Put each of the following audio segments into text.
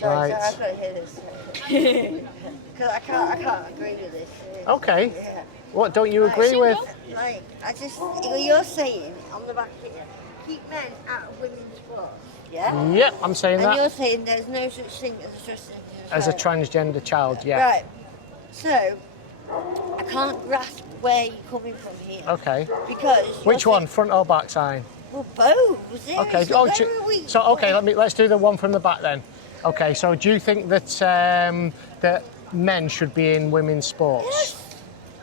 Sorry, Right. I've got to hear this. Because I can't agree with this. Okay. Yeah. What don't you agree with? Like, you're saying on the back here, keep men out of women's sports. Yeah? Yep, I'm saying And that. you're saying there's no such thing as a transgender As a transgender child, yeah. Right. So, I can't grasp where you're coming from here. Okay. Because Which one, front or back sign? Well, both. Seriously, Okay. where are we? So okay, let's do the one from the back then. Okay. So do you think that that men should be in women's sports? Yes.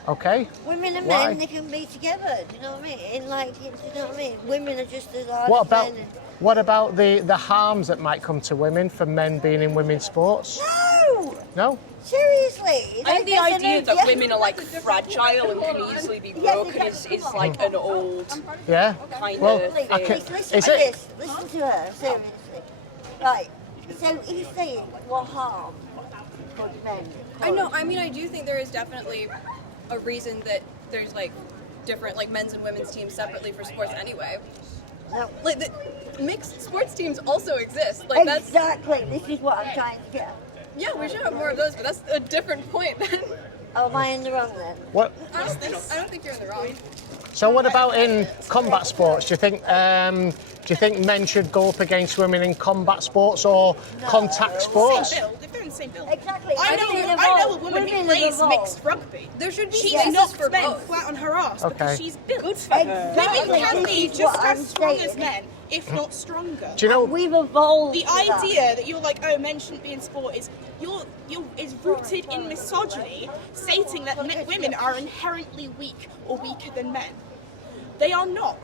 Okay. Women and Why? men, they can be together. Do you know what I mean? Like, do you know what I mean? Women are just as hard What as about men. what about the harms that might come to women from men being in women's sports? No! No. Seriously. I think the there's idea no- that women are like fragile and can easily be broken is like an old Yeah. kind Well, of thing. I can- Listen is to it? this. Listen to her, seriously. Right. So he's saying what harm could men I know. I mean, I do think there is definitely a reason that there's like different like men's and women's teams separately for sports anyway. No. Like the mixed sports teams also exist. Like that's Exactly. This is what I'm trying to get. yeah, we should have more of those, but that's a different point. Oh, am I in the wrong then? What? I don't think you're in the wrong. So what about in combat sports? Do you think men should go up against women in combat sports or contact sports? Same build, if they're in the same build. Exactly. I know a woman who plays mixed rugby. There should be She spaces knocks for men both. flat on her ass Okay. because she's built. Good for her. Exactly. Women can This be is just what I'm as strong saying. as men, if not stronger. Do you know? We've evolved. The to that. idea that you're like, oh, men shouldn't be in sport is rooted in misogyny, stating that women are inherently weak or weaker than men. They are not.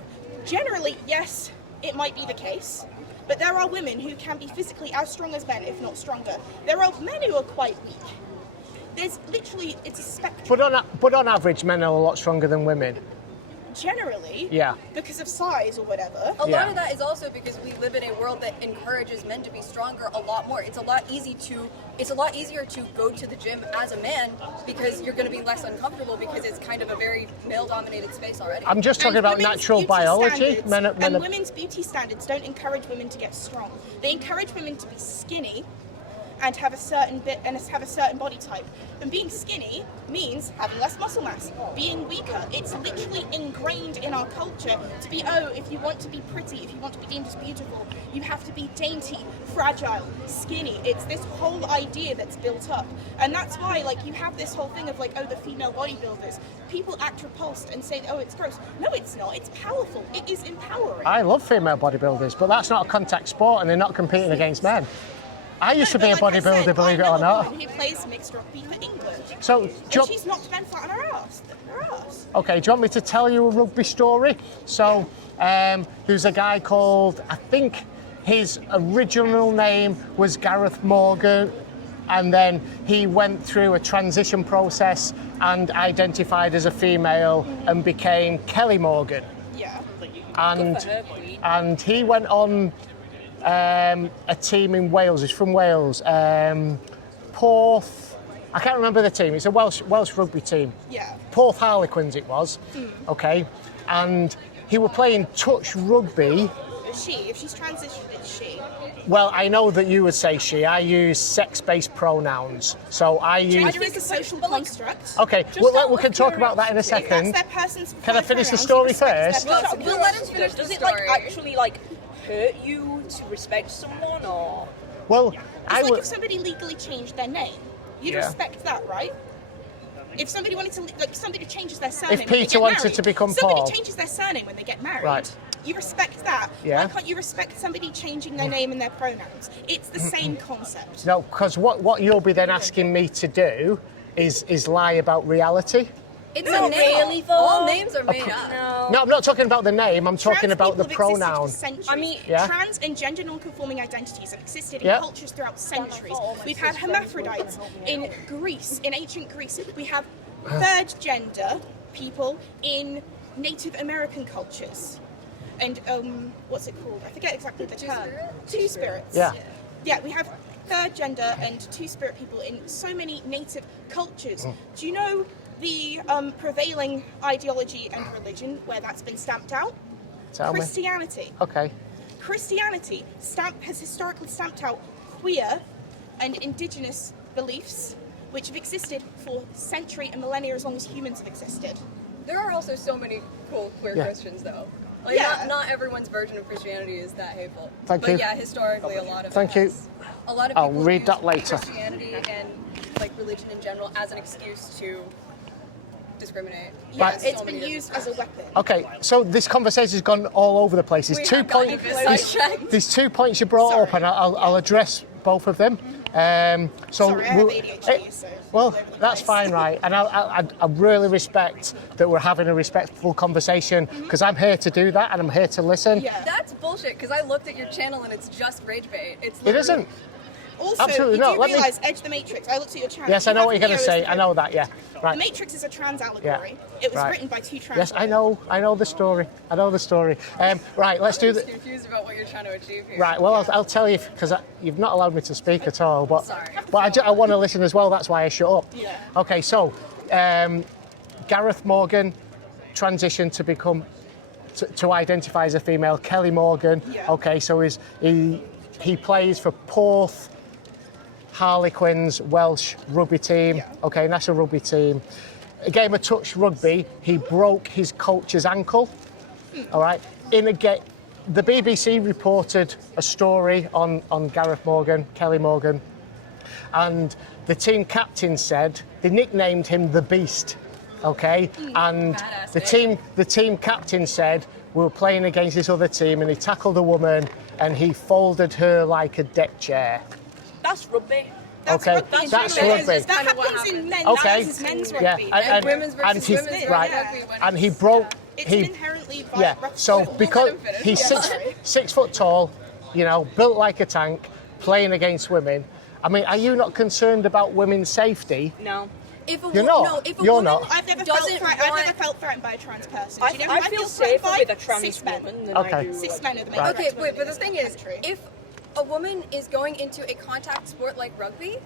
Generally, yes, it might be the case, but there are women who can be physically as strong as men, if not stronger. There are men who are quite weak. There's literally, it's a spectrum. But on average, men are a lot stronger than women. Generally, Yeah. because of size or whatever. A Yeah. lot of that is also because we live in a world that encourages men to be stronger a lot more. It's a lot easier to go to the gym as a man because you're going to be less uncomfortable because it's kind of a very male-dominated space already. I'm just talking And about women's natural beauty biology. standards- Men are, women's beauty standards don't encourage women to get strong. They encourage women to be skinny and have a certain body type. And being skinny means having less muscle mass, being weaker. It's literally ingrained in our culture to be, oh, if you want to be pretty, if you want to be deemed as beautiful, you have to be dainty, fragile, skinny. It's this whole idea that's built up. And that's why, like, you have this whole thing of like, oh, the female bodybuilders. People act repulsed and say, oh, it's gross. No, it's not. It's powerful. It is empowering. I love female bodybuilders, but that's not a contact sport and they're not competing against men. I used to be a Like I bodybuilder, said, believe it I know or a not. woman who plays mixed rugby for England. So, And she's knocked men flat on her ass. okay, do you want me to tell you a rugby story? So, there's a guy called, I think his original name was Gareth Morgan, and then he went through a transition process and identified as a female and became Kelly Morgan. Yeah. And he went on a team in Wales. He's from Wales. Porth. I can't remember the team. It's a Welsh rugby team. Yeah. Porth Harlequins it was. Okay. And he were playing touch rugby. She, if she's transitioned, it's she. Well, I know that you would say she. I use sex-based pronouns. So I use. Gender is a social construct. Okay, we can talk about that in a If that's second. their person's Can I preferred finish the pronouns, story you respect first? their person's We'll let him finish the Does it like story. actually like hurt you to respect someone or? Well, I It's like would. if somebody legally changed their name, you'd Yeah. respect that, right? If somebody wanted to, like, somebody changes their surname. when Peter they get wanted married, to become somebody Paul. changes their surname when they get married. Right. You respect that. Yeah. Why can't you respect somebody changing their name and their pronouns? It's the same concept. No, because what you'll be then asking me to do is lie about reality. It's Not a name. really, though. All names are made up. No, I'm not talking about the name. I'm talking Trans about the people have existed pronoun. for centuries. I mean, Yeah. Trans and gender non-conforming identities have existed in Yeah. cultures throughout centuries. We've had hermaphrodites in Greece, in ancient Greece. We have third gender people in Native American cultures. And what's it called? I forget exactly the term. Two spirits. Yeah. Yeah, we have third gender and two-spirit people in so many native cultures. Do you know the prevailing ideology and religion where that's been stamped out? Tell me. Christianity. Okay. Christianity has historically stamped out queer and indigenous beliefs which have existed for centuries and millennia as long as humans have existed. There are also so many cool queer Christians, though. Like, Yeah. not everyone's version of Christianity is that hateful. Thank but you. yeah, historically, a lot of Thank you. A lot of I'll people read use that later. Christianity and like religion in general as an excuse to discriminate. Yeah, Right. it's So been many used as a weapon. Okay, so this conversation has gone all over the place. There's We two have gotten points. a bit sidetracked. There's 2 points you brought up, and I'll address both of them. So Sorry, I have ADHD, so well, all over the that's place. fine, right? And I really respect that we're having a respectful conversation because I'm here to do that and I'm here to listen. Yeah. That's bullshit, because I looked at your channel and it's just rage bait. It's It literally- isn't. Also, Absolutely you not. do Let me- realise Edge the Matrix. I looked at your channel. Yes, I know have what you're going to videos say. that I know that. Yeah. The Right. Matrix is a trans allegory. It was Right. written by two trans Yes, I women. know the story. I know the story. Right, let's do I'm the. just confused about what you're trying to achieve here. Right, well, I'll tell you because you've not allowed me to speak at all. But Sorry. I want to listen as well. That's why I shut up. Yeah. Okay, so Gareth Morgan transitioned to become to identify as a female. Kelly Morgan. Yeah. Okay, so he plays for Porth Harlequins Welsh rugby team. Yeah. Okay, national rugby team. A game of touch rugby, he broke his coach's ankle. All right. The BBC reported a story on Gareth Morgan, Kelly Morgan, and the team captain said they nicknamed him the Beast. Okay, and Badass the team captain said we were playing against this other team, and he tackled a woman and he folded her like a deck chair. That's rugby. That's Okay, rugby. that's That rugby. That Kind of what happens in happened. men. Okay. That is men's Yeah, rugby. And women's versus he- women's right, rugby when and he it's- broke. It's an inherently violent Yeah, so sport. because him finish. he's Yeah, six, sorry. 6 foot tall, built like a tank, playing against women. I mean, are you not concerned about women's safety? No. If a You're wo- not. No, if a You're woman not. I've never felt doesn't threatened. want- I've never felt threatened by a trans person. I, Do you know I who feel threatened safer by? with a trans Cis men. woman than Okay. I do. Cis men are the main Right. Okay, threats to wait, but women the in thing this is, country. if a woman is going into a contact sport like rugby,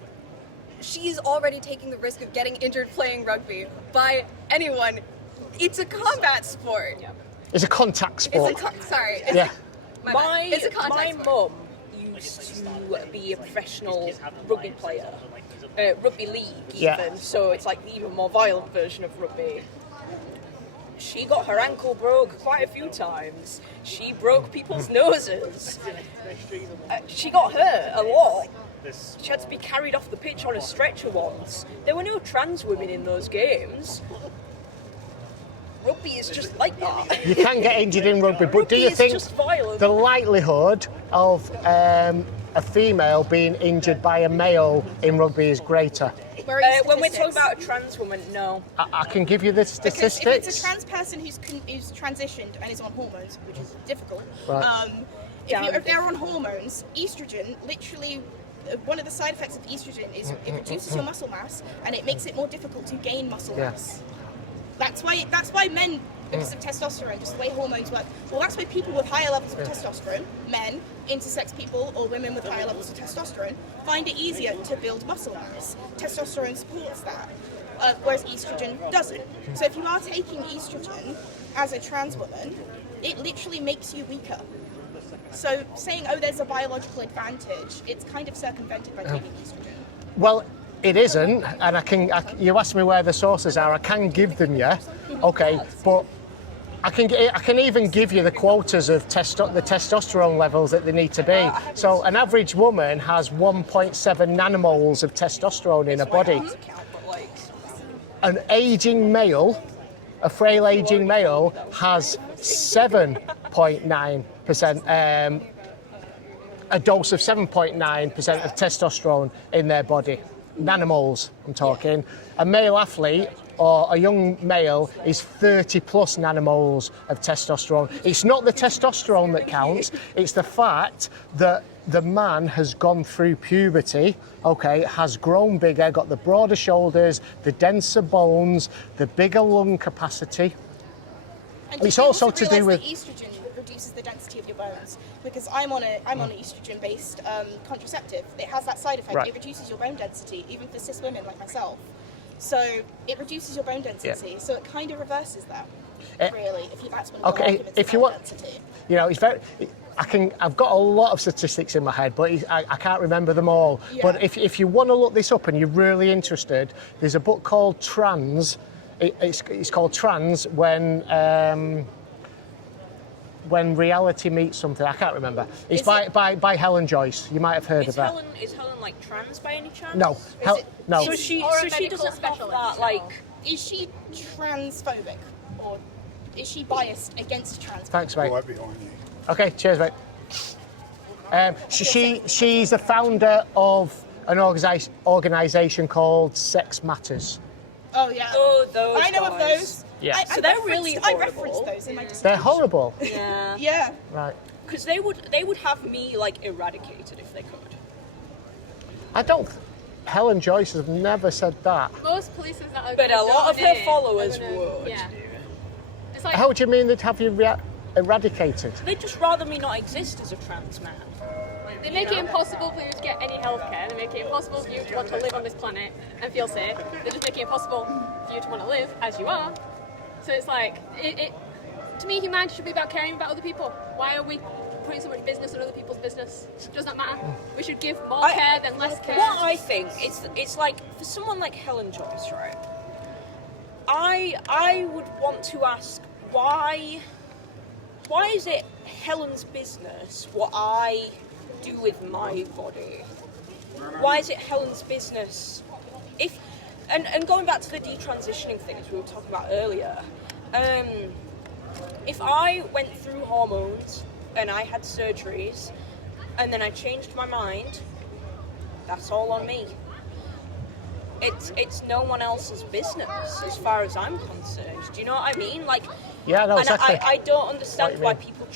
she's already taking the risk of getting injured playing rugby by anyone. It's a combat sport. It's a contact sport. Sorry. It's Yeah. my My bad. It's a contact sport. mum used to be a professional rugby player, rugby league even. Yeah. So it's like the even more violent version of rugby. She got her ankle broke quite a few times. She broke people's noses. She got hurt a lot. She had to be carried off the pitch on a stretcher once. There were no trans women in those games. Rugby is just like that. You can get injured in rugby, but do Rugby you is think just violent. the likelihood of a female being injured by a male in rugby is greater? Where are your When we're talking statistics? about a trans woman, no. I can give you the Because statistics. if it's a trans person who's transitioned and is on hormones, which is difficult, Right. if they're on hormones, estrogen literally. One of the side effects of estrogen is it reduces your muscle mass and it makes it more difficult to gain muscle Yeah. mass. That's why men, because of testosterone, just the way hormones work. Well, that's why people with higher levels of testosterone, men, intersex people, or women with higher levels of testosterone, find it easier to build muscle mass. Testosterone supports that, whereas estrogen doesn't. So if you are taking estrogen as a trans woman, it literally makes you weaker. So saying, oh, there's a biological advantage, it's kind of circumvented by taking estrogen. Well, it isn't, and you asked me where the sources are. I can give them you, okay, but I can even give you the quotas of the testosterone levels that they need to be. So an average woman has 1.7 nanomoles of testosterone in her body. An aging male, a frail aging male, has 7.9%, a dose of 7.9% of testosterone in their body. Nanomoles, I'm talking. A male athlete or a young male is 30 plus nanomoles of testosterone. It's not the testosterone that counts, it's the fact that the man has gone through puberty, okay, has grown bigger, got the broader shoulders, the denser bones, the bigger lung capacity. And It's you also to do realise with- that estrogen reduces the density of your bones because I'm on an estrogen-based contraceptive. It has that side effect. Right. It reduces your bone density, even for cis women like myself. So it reduces your bone density. Yeah. So it kind of reverses that, Eh, really. If you, that's one of the Okay, arguments if of you bone want, density. it's very. I've got a lot of statistics in my head, but I can't remember them all. Yeah. But if you want to look this up and you're really interested, there's a book called Trans. It's called Trans when reality meets something. I can't remember. It's by Helen Joyce. You might have heard of that. Is Helen like trans by any chance? No, no. So she doesn't have that like. Is she transphobic or is she biased against trans? Thanks, mate. Right behind you. Okay, cheers, mate. She's the founder of an organisation called Sex Matters. Oh yeah. Oh, those. I know of guys. those. Yeah. So they're really I horrible. referenced those in my dissertation. They're horrible. Yeah. Yeah. Right. Because they would have me like eradicated if they could. I don't. Helen Joyce has never said that. Most police that are But a lot of her dominate followers are gonna- would. Yeah. It's like How do you mean they'd have you eradicated? They'd just rather me not exist as a trans man. they make it impossible for you to get any healthcare. They make it impossible for you to want to live on this planet and feel safe. They just make it impossible for you to want to live as you are. So it's like to me, humanity should be about caring about other people. Why are we putting so much business on other people's business? Does that matter? We should give more care than less care. What I think it's like for someone like Helen Joyce, right? I would want to ask why is it Helen's business what I do with my body? Why is it Helen's business? And going back to the detransitioning thing as we were talking about earlier, if I went through hormones and I had surgeries and then I changed my mind, that's all on me. It's no one else's business as far as I'm concerned. Do you know what I mean? Like, Yeah, no, and exactly. I don't understand What you why mean. people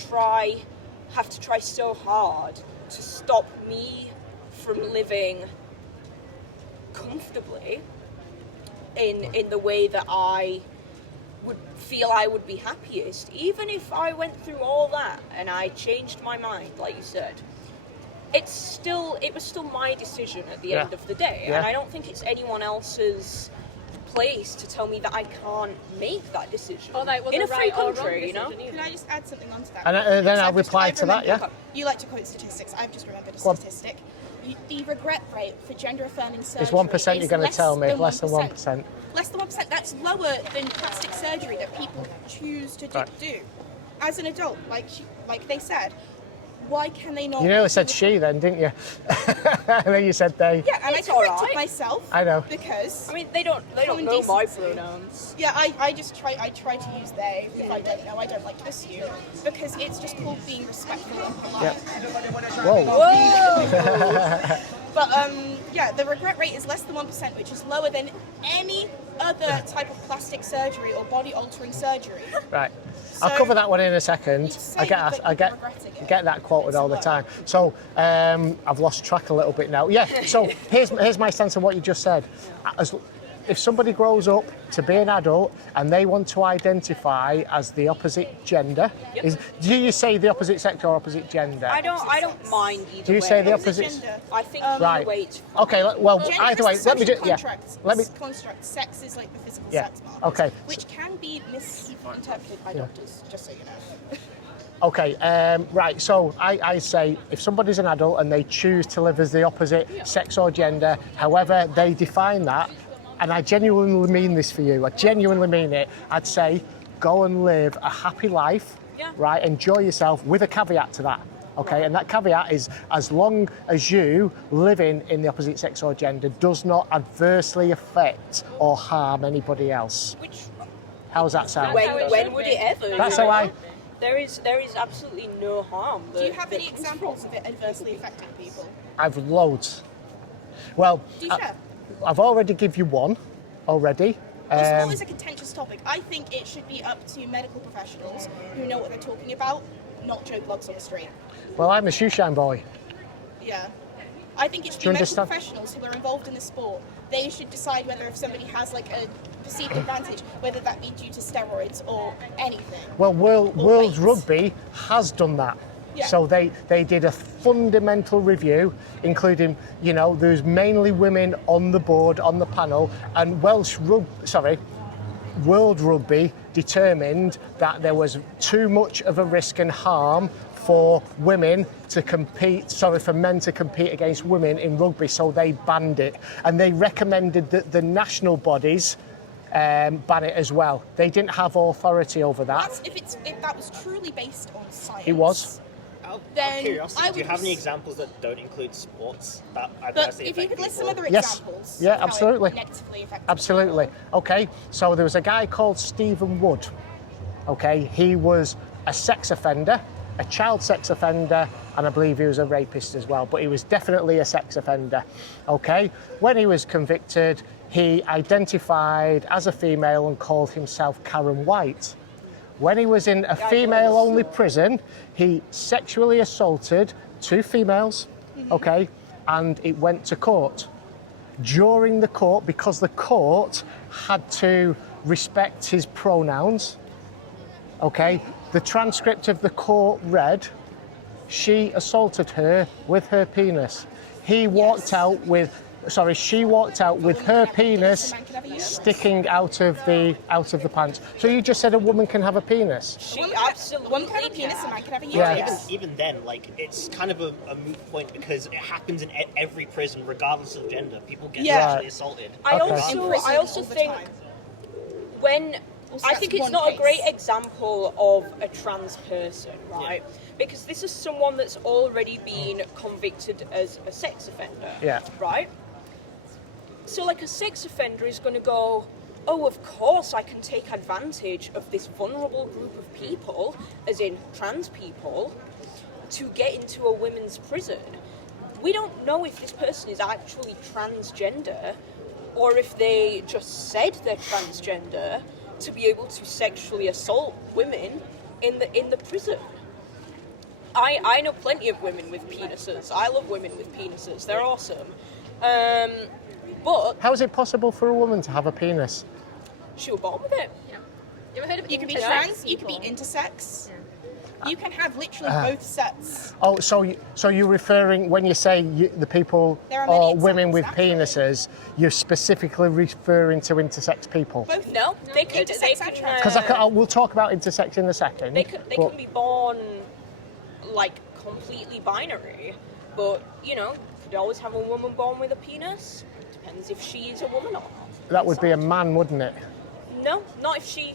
have to try so hard to stop me from living comfortably in the way that I would feel I would be happiest. Even if I went through all that and I changed my mind, like you said, it was still my decision at the end of the day. Yeah. And I don't think it's anyone else's place to tell me that I can't make that decision Or that it was in a a free right or wrong country, you know. decision either. Can I just add something onto that? And then Because I'll reply to that, yeah? You like to quote statistics. I've just remembered a Go on. statistic. The regret rate for gender-affirming surgery It's 1% you're is going to less tell me, than less than 1%. Less than 1%. That's lower than plastic surgery that people choose to Right. do. As an adult, like they said, why can they not? You nearly said she then, didn't you? And then you said they. Yeah, and It's I corrected alright. myself. I know. Because I mean, they don't Common know my decency. pronouns. yeah, I try to use they. If I don't know, I don't like to assume because it's just called being respectful and polite. Whoa. Whoa! But yeah, the regret rate is less than 1%, which is lower than any other type of plastic surgery or body-altering surgery. Right. I'll So- cover that one in a second. You say I that get you're regretting it. get that quoted It's all the low. time. So I've lost track a little bit now. Yeah. So here's my sense of what you just said. If somebody grows up to be an adult and they want to identify as the opposite gender, do you say the opposite sex or opposite gender? I don't mind either Do you way. say the Opposite opposite? gender. I think Right. either way it's fine. Okay. Well, Gender either way, is let me social just yeah. Let me. construct. Sex is like the physical Yeah, sex mark. okay. Which can be misinterpreted by doctors, just so you know. Okay, right, so I say if somebody's an adult and they choose to live as the opposite sex or gender, however they define that, and I genuinely mean this for you, I genuinely mean it, I'd say go and live a happy life, Yeah. right, enjoy yourself with a caveat to that. Okay, and that caveat is as long as you living in the opposite sex or gender does not adversely affect or harm anybody else. Which How's that sound? That's how it when should would be. it ever? That's you how know? I. There is absolutely no harm. Do you have any examples of it adversely affecting people? I've loads. Well, Do you share? I've already give you one already. Well, sport is a contentious topic. I think it should be up to medical professionals who know what they're talking about, not Joe Blogs on the street. Well, I'm a shoeshine boy. Yeah. I think it should Do you be medical understand? professionals who are involved in the sport. They should decide whether if somebody has like a perceived advantage, whether that be due to steroids or anything. Well, World weights. Rugby has done that. Yeah. So they did a fundamental review, including, you know, there's mainly women on the board, on the panel, and World Rugby determined that there was too much of a risk and harm for women to compete, for men to compete against women in rugby, so they banned it. And they recommended that the national bodies ban it as well. They didn't have authority over that. If that was truly based on science. It was. Then Out of curiosity, I do you would have any s- examples that don't include sports that But adversely if you affect could list some people? other Yes. examples. Yeah, of how it absolutely. negatively affected Absolutely. Okay, so there was a guy called Stephen Wood. Okay, he was a sex offender, a child sex offender, and I believe he was a rapist as well, but he was definitely a sex offender. Okay, when he was convicted, he identified as a female and called himself Karen White. When he was in a female-only prison, he sexually assaulted 2 females, okay, and it went to court. During the court, because the court had to respect his pronouns, okay, the transcript of the court read, she assaulted her with her penis. He walked out with, she walked out with her penis sticking out of the pants. So you just said a woman can have a penis? She One absolutely can have a penis, a man can have a Yeah. uterus. Even then, like, it's kind of a moot point because it happens in every prison, regardless of gender. People get Yeah. sexually assaulted. I Okay. also Imprisoned all the think time. when Also, I that's think it's one not a case. great example of a trans person, right? Because this is someone that's already been convicted as a sex offender, Yeah. right? So like a sex offender is going to go, oh, of course I can take advantage of this vulnerable group of people, as in trans people, to get into a women's prison. We don't know if this person is actually transgender or if they just said they're transgender to be able to sexually assault women in the prison. I know plenty of women with penises. I love women with penises. They're awesome. But How is it possible for a woman to have a penis? she was born with it. You ever heard of You can be intersex trans, you can people? be intersex. You can have literally both sets. Oh, so you're referring, when you say the people There are many or women examples, with actually. penises, you're specifically referring to intersex people? Both. No, they can. Intersex They and can. trans. Because we'll talk about intersex in a second. They but- can be born like completely binary, but you know, could always have a woman born with a penis. Depends if she is a woman or not. that would be a man, wouldn't it? No, not if she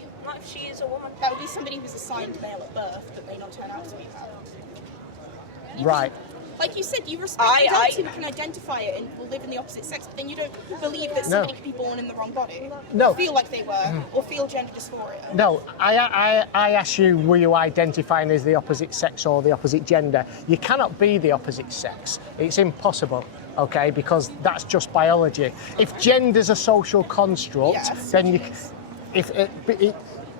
is a woman. That would be somebody who's assigned male at birth but may not turn out to be that. Right. Like you said, you respect adults who can identify it and will live in the opposite sex, but then you don't believe that somebody could be born in the wrong body. No. Or feel like they were, or feel gender dysphoria. No, I asked you, were you identifying as the opposite sex or the opposite gender? You cannot be the opposite sex. It's impossible, okay, because that's just biology. If gender's a social construct, Yes, then you, it is.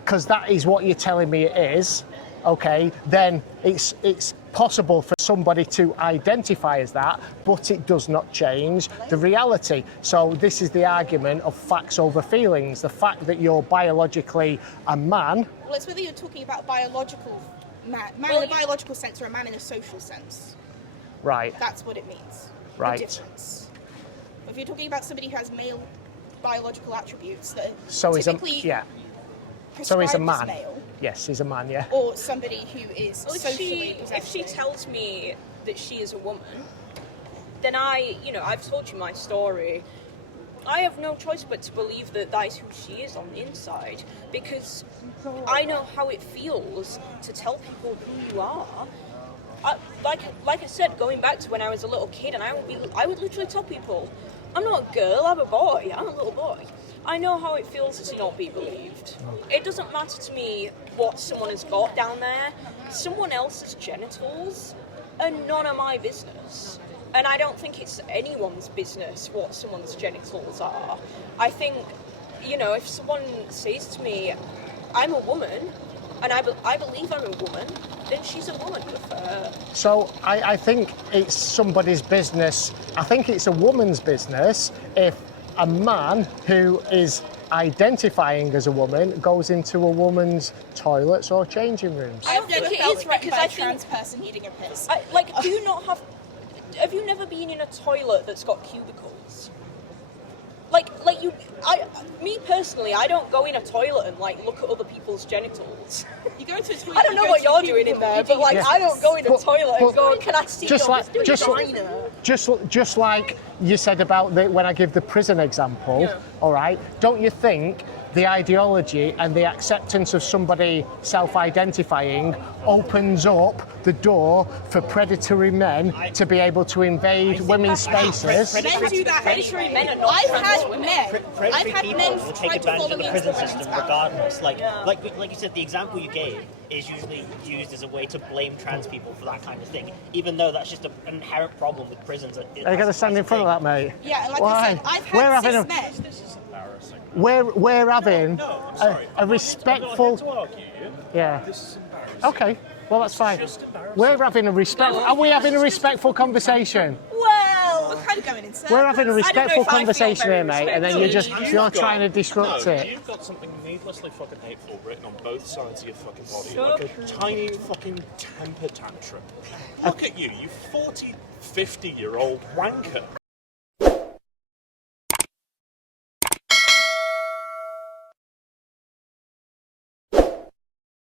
because that is what you're telling me it is, okay, then it's possible for somebody to identify as that, but it does not change the reality. So this is the argument of facts over feelings. The fact that you're biologically a man. Well, it's whether you're talking about a biological man Well, in a biological sense or a man in a social sense. Right. That's what it means. Right. The difference. If you're talking about somebody who has male biological attributes that are So he's a typically yeah. So he's a prescribed as man. male, Yes, he's a man. Yeah. or somebody who is Well, socially if presenting. she tells me that she is a woman, then I've told you my story. I have no choice but to believe that that is who she is on the inside, because I know how it feels to tell people who you are. Like I said, going back to when I was a little kid, and I would literally tell people, I'm not a girl, I'm a boy, I'm a little boy. I know how it feels to not be believed. It doesn't matter to me what someone has got down there. Someone else's genitals are none of my business. And I don't think it's anyone's business what someone's genitals are. I think, if someone says to me, I'm a woman, and I believe I'm a woman, then she's a woman. Good for her. So I think it's somebody's business. I think it's a woman's business if a man who is identifying as a woman goes into a woman's toilets or changing rooms. I've never think it felt is, threatened because by I a think- trans person needing a piss. Have you never been in a toilet that's got cubicles? Me personally, I don't go in a toilet and like look at other people's genitals. You go to a toilet. I don't know what you're doing in there, but like I don't go in a toilet and go, can I see just your like vagina? just like you said about when I give the prison example, Yeah. all right? Don't you think the ideology and the acceptance of somebody self-identifying opens up the door for predatory men to be able to invade women's spaces? Men do that Predatory anyway. men are not I've trans had women. men. Predatory I've had people men will try take to advantage follow of the me into prison the women's system bathroom. regardless. Like you said, the example you gave is usually used as a way to blame trans people for that kind of thing, even though that's just an inherent problem with prisons. Are you going to stand in front of that, mate? Yeah, and like Why? I said, I've had cis men. We're having sorry. a respectful. To argue you. Yeah. This is embarrassing. Okay. Well, that's fine. Just embarrassing. We're having a respect. Are we having a respectful conversation? Well, We're kind of going in circles. We're having a respectful if I feel conversation very here, mate, and then respectful. you're trying to disrupt it. You've got something needlessly fucking hateful written on both sides of your fucking body, like a tiny fucking temper tantrum. Look at you, you 40, 50-year-old wanker.